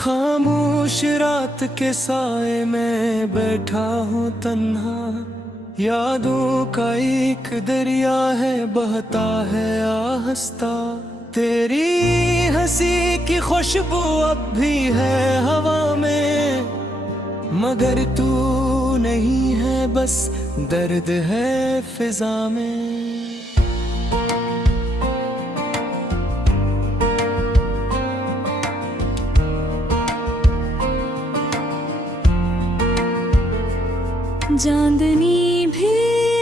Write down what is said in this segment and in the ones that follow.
खामोश रात के साए में बैठा हूँ तन्हा, यादों का एक दरिया है बहता है आहस्ता। तेरी हंसी की खुशबू अब भी है हवा में, मगर तू नहीं है, बस दर्द है फिजा में। चांदनी भी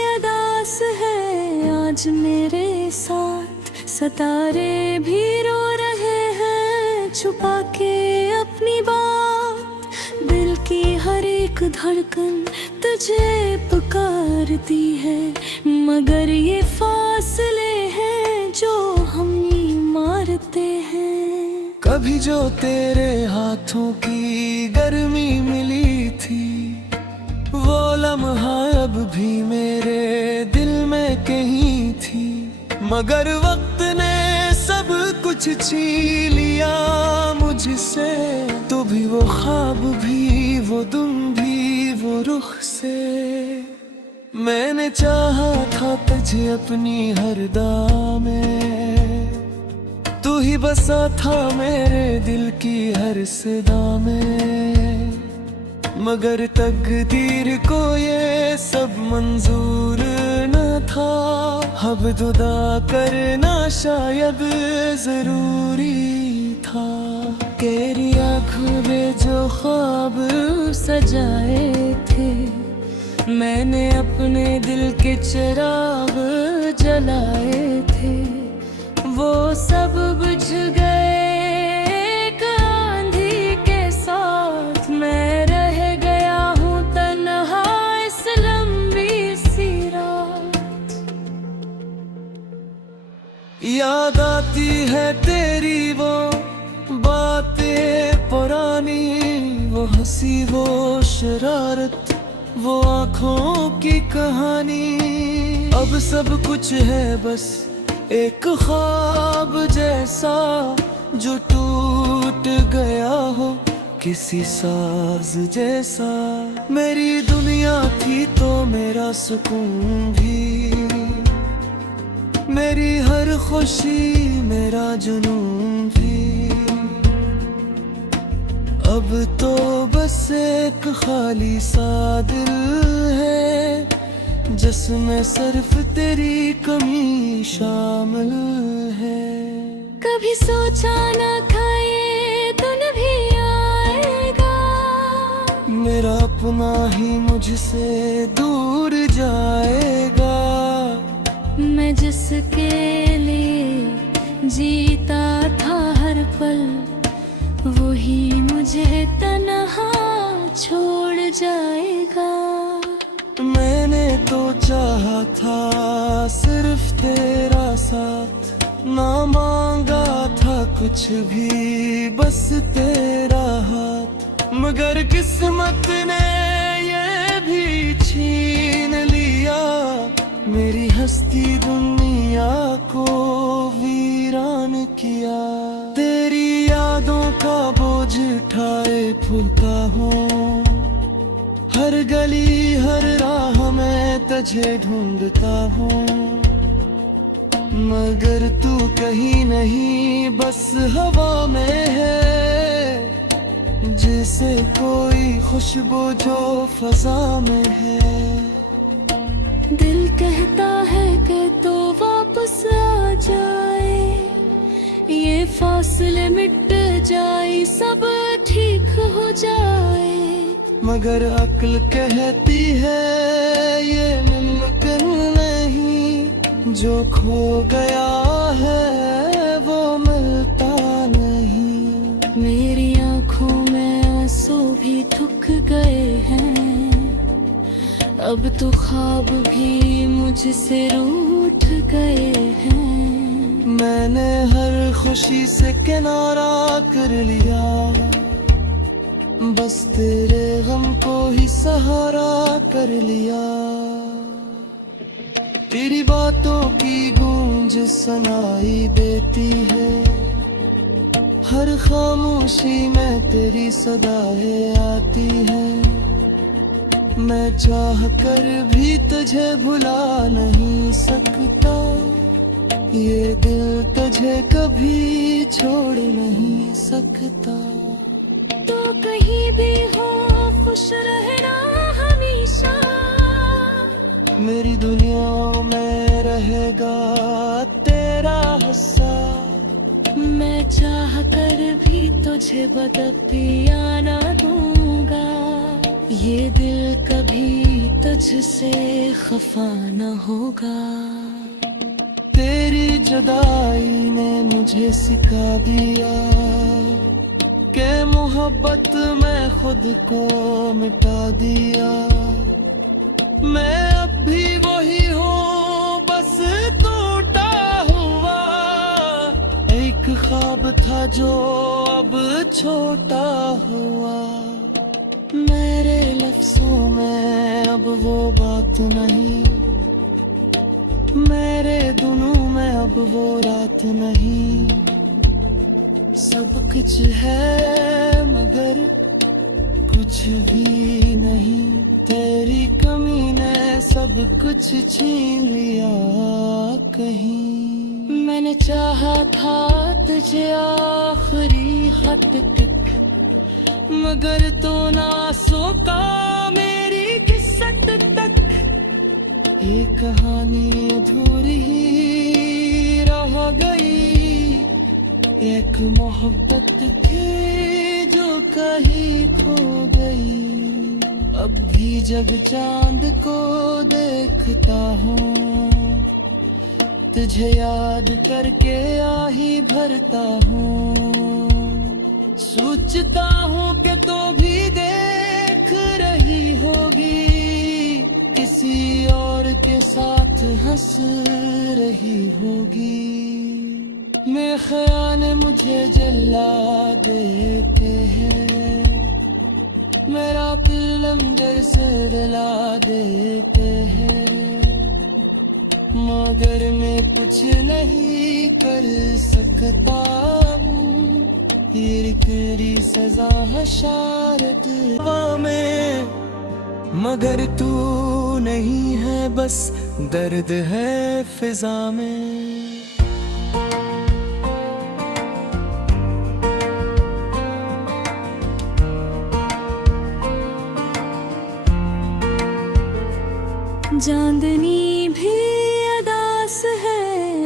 अदास है आज मेरे साथ, सितारे भी रो रहे हैं छुपा के अपनी बात। दिल की हर एक धड़कन तुझे पुकारती है, मगर ये फासले हैं जो हम ही मारते हैं। कभी जो तेरे हाथों की गर्मी मिली थी, वो लम्हा अब भी मेरे दिल में कहीं थी, मगर वक्त ने सब कुछ छीन लिया मुझसे। तो भी वो ख्वाब भी, वो तुम भी, वो रुख से। मैंने चाहा था तुझे अपनी हर दां में, तू ही बसा था मेरे दिल की हर सदा में, मगर तकदीर को ये सब मंजूर न था। अब जुदा करना शायद जरूरी था। तेरी आँखों में जो ख्वाब सजाए थे, मैंने अपने दिल के चिराग जलाए थे, वो सब बुझ गए एक आंधी के साथ। मैं रह गया हूँ तन्हा इस लंबी सी रात। याद आती है तेरी वो बातें पुरानी, वो हंसी, वो शरारत, वो आँखों की कहानी। अब सब कुछ है बस एक ख्वाब जैसा, जो टूट गया हो किसी साज जैसा। मेरी दुनिया थी तो मेरा सुकून भी, मेरी हर खुशी, मेरा जुनून भी। अब तो बस एक खाली सा दिल है, जिसमें सिर्फ तेरी कमी शामिल है। कभी सोचा न था ये दिन भी आएगा, मेरा अपना ही मुझसे दूर जाएगा। मैं जिसके लिए जीता था हर पल, वही मुझे तन्हा छोड़ जाएगा। मैंने तो चाहा था सिर्फ तेरा साथ, ना मांगा था कुछ भी, बस तेरा हाथ। मगर किस्मत ने ये भी छीन लिया, मेरी हस्ती दुनिया को वीरान किया। तेरी यादों का बोझ उठाए फूका हूँ, हर गली हर राह में तुझे ढूंढता हूँ, मगर तू कहीं नहीं, बस हवा में है, जैसे कोई खुशबू जो फजा में है। दिल कहता है कि तो वापस आ जाए, ये फासले मिट जाए, सब ठीक हो जाए, मगर अक्ल कहती है ये मुमकिन नहीं, जो खो गया है वो मिलता नहीं। मेरी आँखों में आंसू भी थक गए हैं, अब तो ख्वाब भी मुझसे रूठ गए हैं। मैंने हर खुशी से किनारा कर लिया, बस तेरे गम को ही सहारा कर लिया। तेरी बातों की गूंज सुनाई देती है, हर खामोशी में तेरी सदाएं आती है। मैं चाह कर भी तुझे भुला नहीं सकता, ये दिल तुझे कभी छोड़ नहीं सकता। तो कहीं भी हो खुश रहना हमेशा, मेरी दुनिया में रहेगा तेरा हिस्सा। मैं चाह कर भी तुझे बदपिया ना दूंगा, ये दिल कभी तुझसे खफा न होगा। तेरी जुदाई ने मुझे सिखा दिया कि मोहब्बत में खुद को मिटा दिया। मैं अब भी वही हूँ, बस टूटा हुआ। एक ख्वाब था जो अब छोटा हुआ। मेरे लफ्ज़ों में अब वो बात नहीं, मेरे दुनों में अब वो रात नहीं। सब कुछ है मगर कुछ भी नहीं, तेरी कमी ने सब कुछ छीन लिया कहीं। मैंने चाहा था तुझे आखिरी हद तक, मगर तो ना सोका मेरी किस्मत तक। ये कहानी अधूरी ही रह गई, एक मोहब्बत थी जो कहीं खो गई। अब भी जब चांद को देखता हूँ, तुझे याद करके आही भरता हूँ। सोचता हूँ कि तो भी देख रही होगी, किसी और के साथ हंस रही होगी। मेरे ख्याल मुझे जला देते हैं, मेरा दिल से रुला देते हैं। मगर मैं कुछ नहीं कर सकता हूँ, ये तेरी सजा है शारत में। मगर तू नहीं है, बस दर्द है फिजा में। चांदनी भी अदास है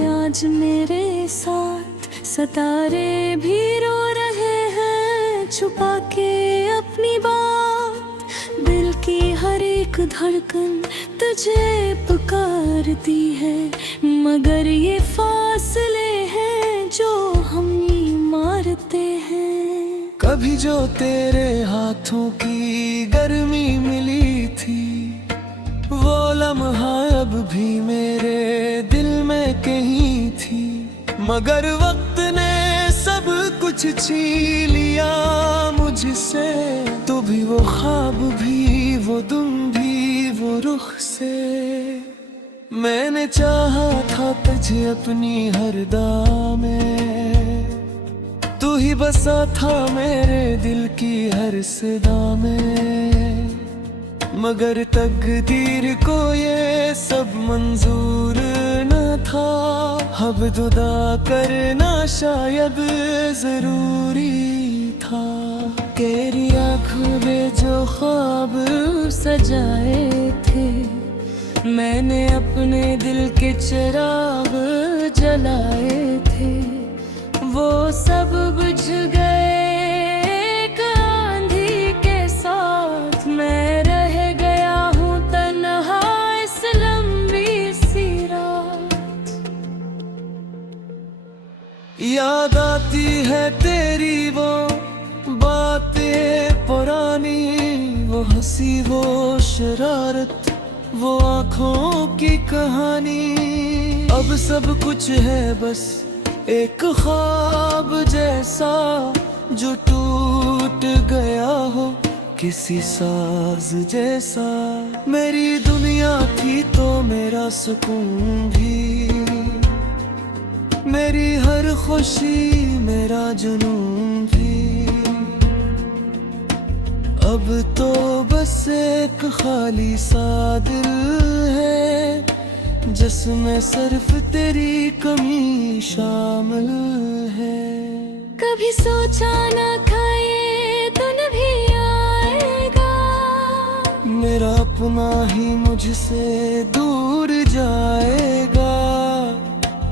आज मेरे साथ, सितारे भी रो रहे हैं छुपा के अपनी बात। दिल की हर एक धड़कन तुझे पुकारती है, मगर ये फासले हैं जो हम ही मारते हैं। कभी जो तेरे हाथों की गर्मी मिली थी, वो लम्हा अब भी मेरे दिल में कहीं थी। मगर वक्त ने सब कुछ छीन लिया मुझसे, तो भी वो ख्वाब भी, वो तुम भी, वो रुख से। मैंने चाहा था तुझे अपनी हर दां में, तू ही बसा था मेरे दिल की हर सदा में। मगर तकदीर को ये सब मंजूर न था, अब जुदा करना शायद जरूरी था। तेरी आँखों में जो ख्वाब सजाए थे, मैंने अपने दिल के चिराग जलाए थे, वो सब बुझ गए एक आंधी के साथ। मैं रह गया हूँ तन्हा इस लंबी सी रात। याद आती है तेरी वो बातें पुरानी, वो हंसी, वो शरारत, वो आँखों की कहानी। अब सब कुछ है बस एक ख्वाब जैसा, जो टूट गया हो किसी साज जैसा। मेरी दुनिया थी तो मेरा सुकून भी, मेरी हर खुशी मेरा जुनून थी, अब तो बस एक खाली सा दिल है जिसमें सिर्फ तेरी कमी शामिल है। कभी सोचा न था ये दिन भी आएगा, मेरा अपना ही मुझसे दूर जाएगा।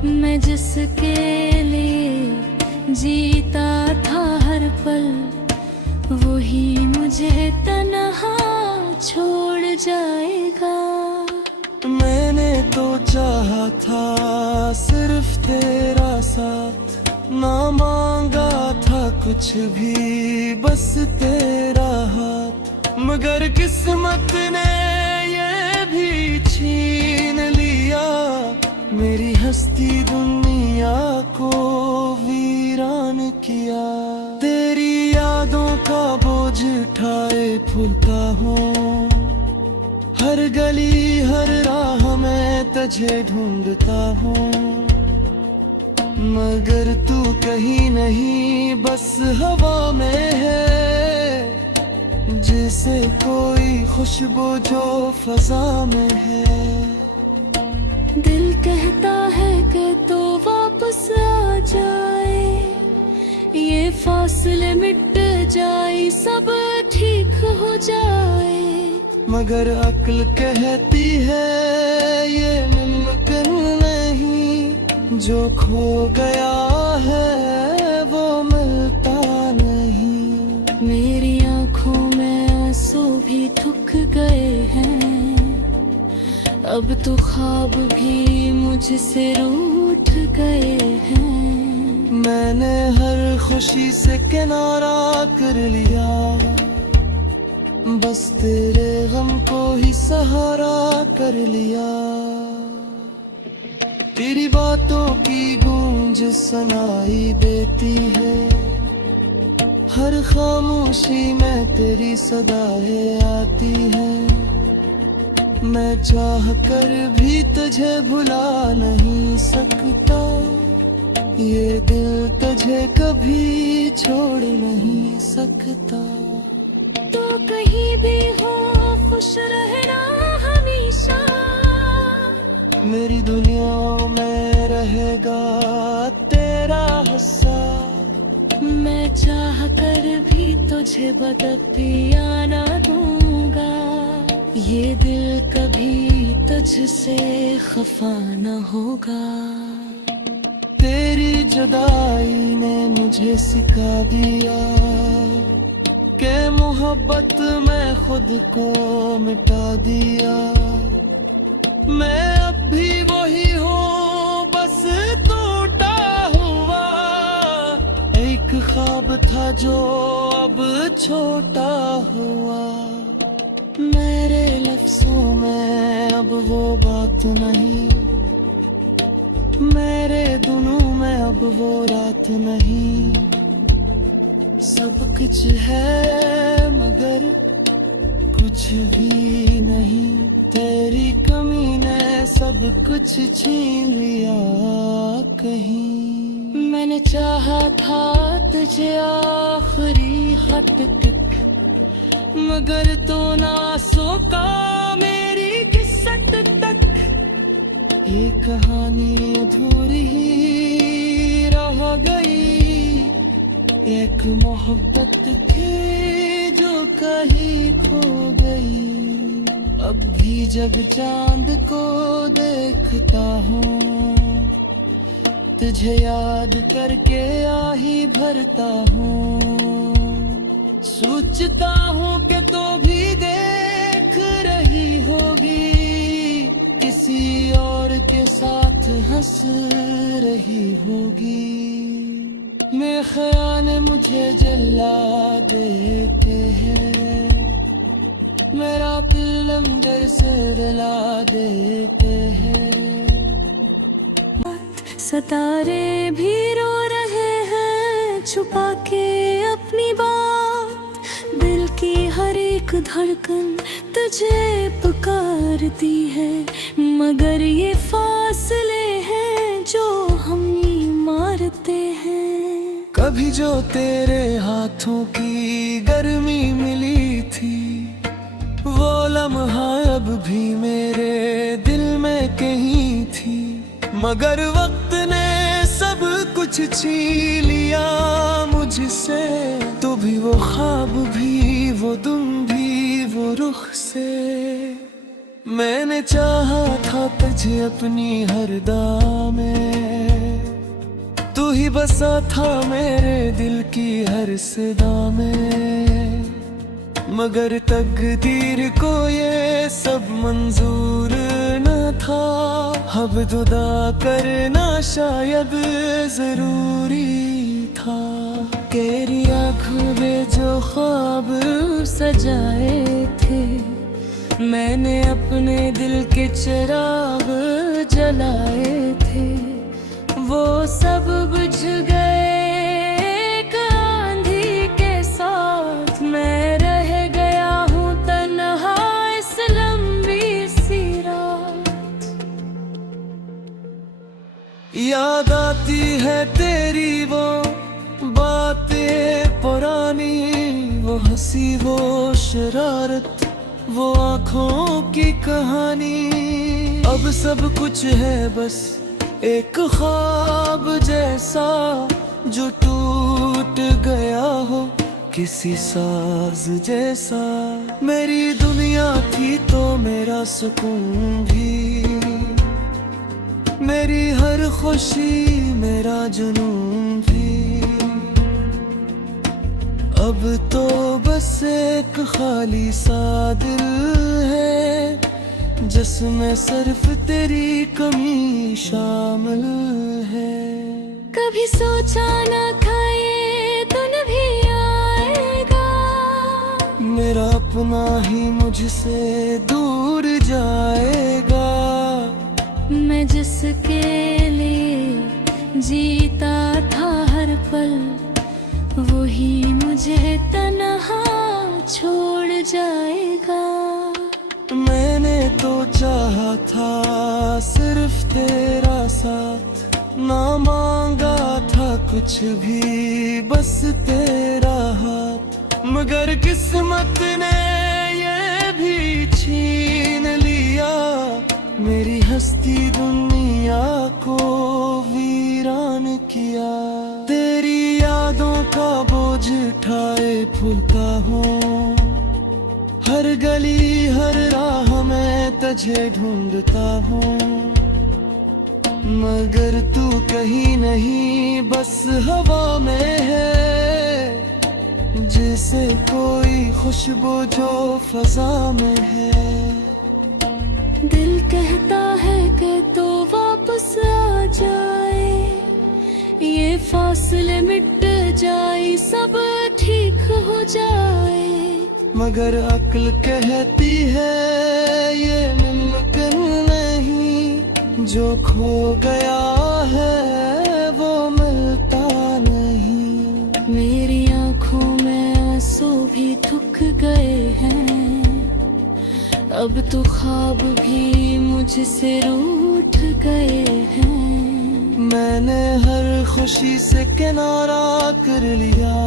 मैं जिसके लिए जीता था हर पल, वही मुझे तन्हा छोड़ जाएगा। मैंने तो चाहा था सिर्फ तेरा साथ, ना मांगा था कुछ भी बस तेरा हाथ, मगर किस्मत ने ये भी छीन लिया, मेरी हस्ती दुनिया को वीरान किया। तेरी यादों का बोझ उठाए फूलता हूँ, हर गली हर राह में तुझे ढूंढता हूँ, मगर तू कहीं नहीं बस हवा में है, जैसे कोई खुशबू जो फजा में है। दिल कहता है कि तो वापस आ जाए, ये फासले मिट जाए, सब ठीक हो जाए, मगर अक्ल कहती है ये मुमकिन नहीं, जो खो गया है वो मिलता नहीं। मेरी आंखों में आंसू भी थक गए हैं, अब तो ख्वाब भी मुझसे रूठ गए हैं। मैंने हर खुशी से किनारा कर लिया, बस तेरे गम को ही सहारा कर लिया। तेरी बातों की गूंज सुनाई देती है, हर खामोशी में तेरी सदाएं आती हैं। मैं चाह कर भी तुझे भुला नहीं सकता, ये दिल तुझे कभी छोड़ नहीं सकता। तो कहीं भी हो खुश रहना हमेशा, मेरी दुनिया में रहेगा तेरा हिस्सा। मैं चाह कर भी तुझे बदपिया ना दूंगा, ये दिल कभी तुझसे खफा न होगा। तेरी जुदाई ने मुझे सिखा दिया कि मोहब्बत में खुद को मिटा दिया। मैं अब भी वही हूँ बस टूटा हुआ, एक ख्वाब था जो अब छोटा हुआ। मेरे लफ्जों में अब वो बात नहीं, मेरे दुनों में अब वो रात नहीं। सब कुछ है मगर कुछ भी नहीं, तेरी कमी ने सब कुछ छीन लिया कहीं। मैंने चाहा था तुझे आखिरी हद तक, मगर तो ना सोका मेरी किस्मत तक। ये कहानी अधूरी ही रह गई, एक मोहब्बत थी जो कहीं खो गई। अब भी जब चांद को देखता हूँ, तुझे याद करके आही भरता हूँ। सोचता हूँ कि तो भी देख रही होगी, किसी और के साथ हंस रही होगी। मेरे ख्याल मुझे जला देते हैं, मेरा दिल अंदर से रुला देते हैं। सितारे भी रो रहे हैं छुपा के अपनी बात, दिल की हर एक धड़कन तुझे पुकारती है, मगर ये फासले हैं जो हम कभी जो तेरे हाथों की गर्मी मिली थी, वो लम्हा अब भी मेरे दिल में कहीं थी। मगर वक्त ने सब कुछ छीन लिया मुझसे, तो भी वो ख्वाब भी, वो तुम भी, वो रुख से। मैंने चाहा था तुझे अपनी हर दां में, तू ही बसा था मेरे दिल की हर सदा में। मगर तकदीर को ये सब मंजूर न था, अब जुदा करना शायद जरूरी था। तेरी आँखों में जो ख्वाब सजाए थे, मैंने अपने दिल के चिराग जलाए थे, वो सब बुझ गए एक आंधी के साथ। मैं रह गया हूँ तन्हा इस लंबी सी रात। याद आती है तेरी वो बातें पुरानी, वो हंसी, वो शरारत, वो आँखों की कहानी। अब सब कुछ है बस एक ख्वाब जैसा, जो टूट गया हो किसी साज जैसा। मेरी दुनिया थी तो मेरा सुकून भी, मेरी हर खुशी, मेरा जुनून भी। अब तो बस एक खाली सा दिल है, जिसमें सिर्फ तेरी कमी शामिल है। कभी सोचा न था ये दिन भी आएगा, मेरा अपना ही मुझसे दूर जाएगा। मैं जिसके लिए जीता था हर पल, वही मुझे तन्हा छोड़ जाएगा। मैंने तो चाहा था सिर्फ तेरा साथ, ना मांगा था कुछ भी, बस तेरा हाथ। मगर किस्मत ने ये भी छीन लिया, मेरी हस्ती दुनिया को वीरान किया। तेरी यादों का बोझ उठाए फूलता हूँ, हर गली हर राह में तुझे ढूंढता हूँ। मगर तू कहीं नहीं, बस हवा में है, जैसे कोई खुशबू जो फजा में है। दिल कहता है कि तो वापस आ जाए, ये फासले मिट जाए, सब ठीक हो जाए। मगर अक्ल कहती है ये मुमकिन नहीं, जो खो गया है वो मिलता नहीं। मेरी आँखों में आंसू भी थक गए हैं, अब तो ख्वाब भी मुझसे रूठ गए हैं। मैंने हर खुशी से किनारा कर लिया,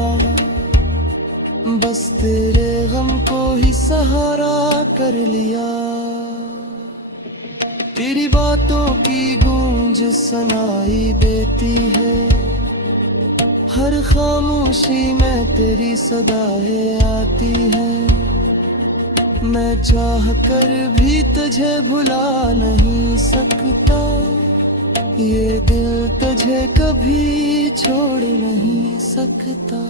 बस तेरे गम को ही सहारा कर लिया। तेरी बातों की गूंज सुनाई देती है, हर खामोशी में तेरी सदाएं आती हैं। मैं चाह कर भी तुझे भुला नहीं सकता, ये दिल तुझे कभी छोड़ नहीं सकता।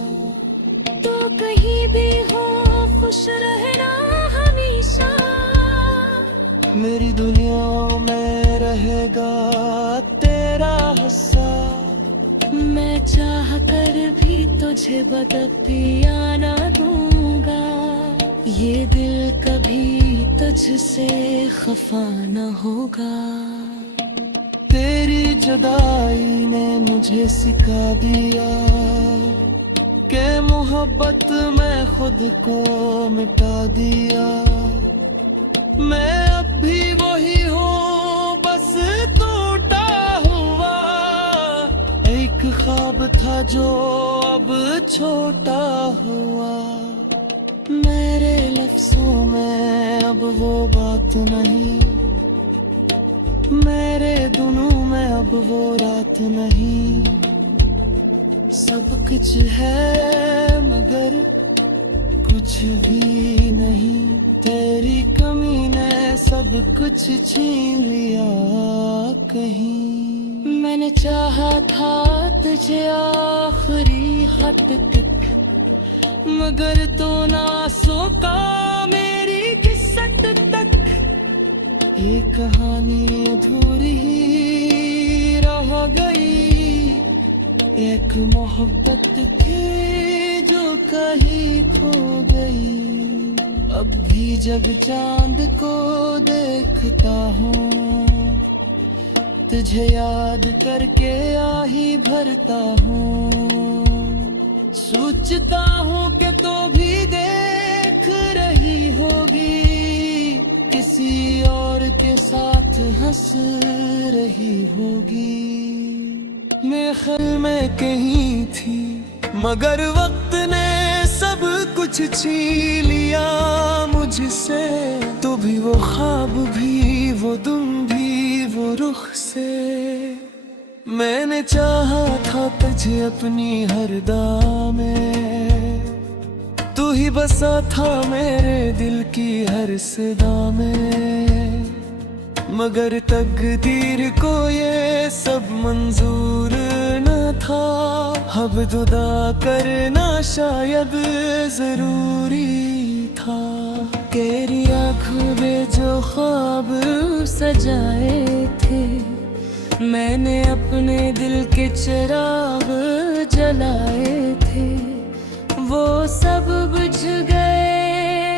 तो कहीं भी हो खुश रहना हमेशा, मेरी दुनिया में रहेगा तेरा हिस्सा। मैं चाह कर भी तुझे बदपिया ना दूंगा, ये दिल कभी तुझसे खफा न होगा। तेरी जुदाई ने मुझे सिखा दिया कि मोहब्बत में खुद को मिटा दिया। मैं अब भी वही हूँ, बस टूटा हुआ एक ख्वाब था जो ख्वाब छोटा हुआ। मेरे लफ्जों में अब वो बात नहीं, मेरे दिनों में अब वो रात नहीं। सब कुछ है मगर कुछ भी नहीं, तेरी कमी ने सब कुछ छीन लिया कहीं। मैंने चाहा था तुझे आखिरी हद तक, मगर तो ना सोका मेरी किस्सत तक। ये कहानी अधूरी ही रह गई, एक मोहब्बत थी जो कहीं खो गई। अब भी जब चांद को देखता हूँ, तुझे याद करके आही भरता हूँ। सोचता हूँ कि तो भी देख रही होगी, किसी और के साथ हंस रही होगी। मैं ख्याल में कहीं थी, मगर वक्त ने सब कुछ छीन लिया मुझसे। तो भी वो ख्वाब भी, वो तुम भी, वो रुख से। मैंने चाहा था तुझे अपनी हर दा में, तू ही बसा था मेरे दिल की हर सदा में। मगर तकदीर को ये सब मंजूर न था, अब जुदा करना शायद जरूरी था। तेरी आँखों में जो ख्वाब सजाए थे, मैंने अपने दिल के चिराग जलाए थे, वो सब बुझ गए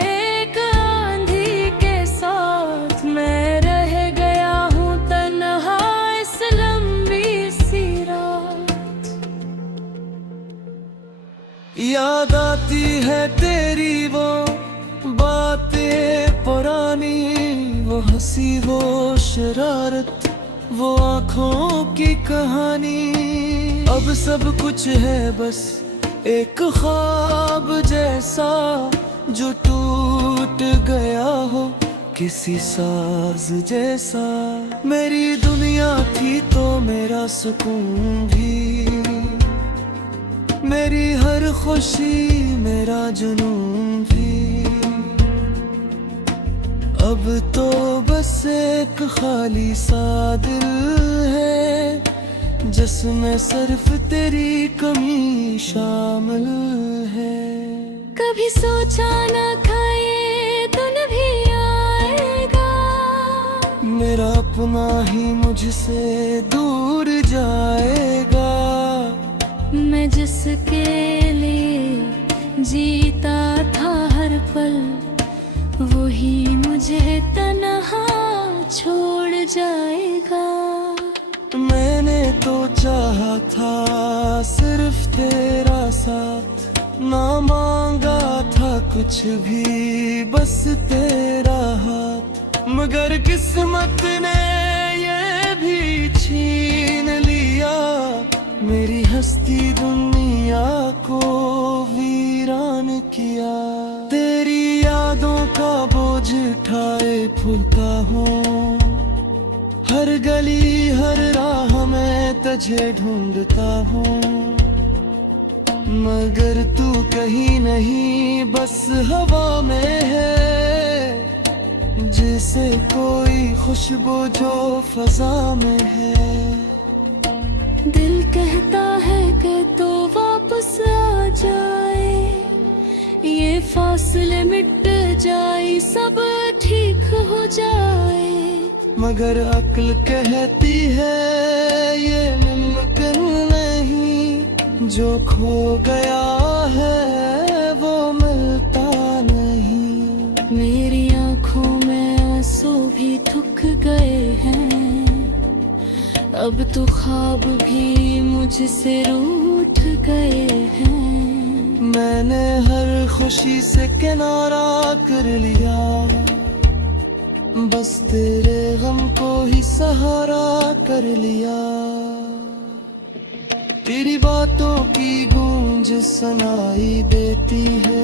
एक आंधी के साथ। मैं रह गया हूँ तन्हा इस लंबी सी रात। याद आती है तेरी वो बातें पुरानी, वो हंसी, वो शरारत, वो आँखों की कहानी। अब सब कुछ है बस एक ख्वाब जैसा, जो टूट गया हो किसी साज जैसा। मेरी दुनिया थी तो मेरा सुकून भी, मेरी हर खुशी, मेरा जुनून भी। अब तो बस एक खाली सा दिल है, जिसमें सिर्फ तेरी कमी शामिल है। कभी सोचा न था ये दिन भी आएगा, मेरा अपना ही मुझसे दूर जाएगा। मैं जिसके लिए जीता था हर पल, वही मुझे तन्हा छोड़ जाएगा। मैंने तो चाहा था सिर्फ तेरा साथ, ना मांगा था कुछ भी, बस तेरा हाथ। मगर किस्मत ने ये भी छीन लिया, मेरी हस्ती दुनिया को वीरान किया। तेरी यादों का बोझ उठाए फूलता हूँ, हर गली हर राह में तुझे ढूंढता हूँ। मगर तू कहीं नहीं, बस हवा में है, जैसे कोई खुशबू जो फजा में है। दिल कहता है कि तो वापस आ जाए, ये फासले मिट जाए, सब ठीक हो जाए। मगर अक्ल कहती है ये मुमकिन नहीं, जो खो गया है वो मिलता नहीं। मेरी आँखों में आंसू भी थक गए हैं, अब तो ख्वाब भी मुझसे रूठ गए हैं। मैंने हर खुशी से किनारा कर लिया, बस तेरे गम को ही सहारा कर लिया। तेरी बातों की गूंज मुझे सुनाई देती है।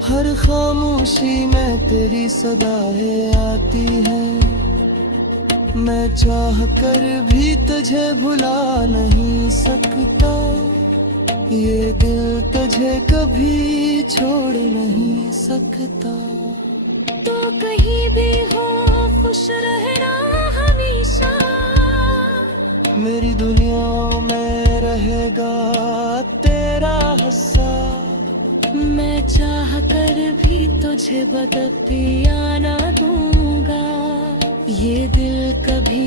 हर खामोशी में तेरी सदाएं आती हैं। मैं चाह कर भी तुझे भुला नहीं सकता, ये दिल तुझे कभी छोड़ नहीं सकता। तो कहीं भी हो खुश रहना हमेशा, मेरी दुनिया में रहेगा तेरा हिस्सा। मैं चाह कर भी तुझे बदपिया ना दूंगा, ये दिल कभी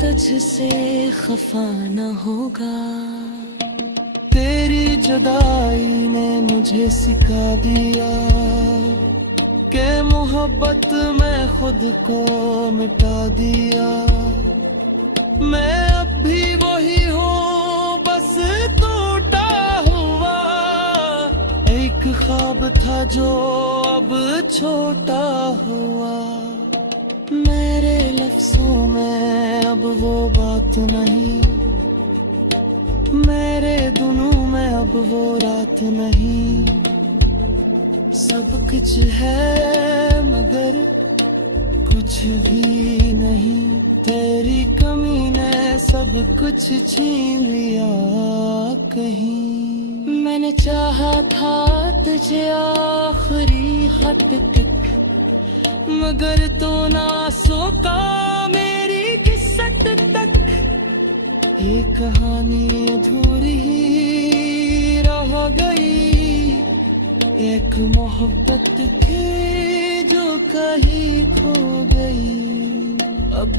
तुझसे खफा न होगा। तेरी जुदाई ने मुझे सिखा दिया कि मोहब्बत में खुद को मिटा दिया। मैं अब भी वही हूँ, बस टूटा हुआ। एक ख्वाब था जो अब छोटा हुआ। मेरे लफ्ज़ों में अब वो बात नहीं, मेरे दुनों में अब वो रात नहीं। सब कुछ है मगर कुछ भी नहीं, तेरी कमी ने सब कुछ छीन लिया कहीं। मैंने चाहा था तुझे आखिरी हद तक, मगर तो ना सोका मेरी किस्मत तक। ये कहानी अधूरी ही रह गई, एक मोहब्बत थी जो कहीं खो गई। अब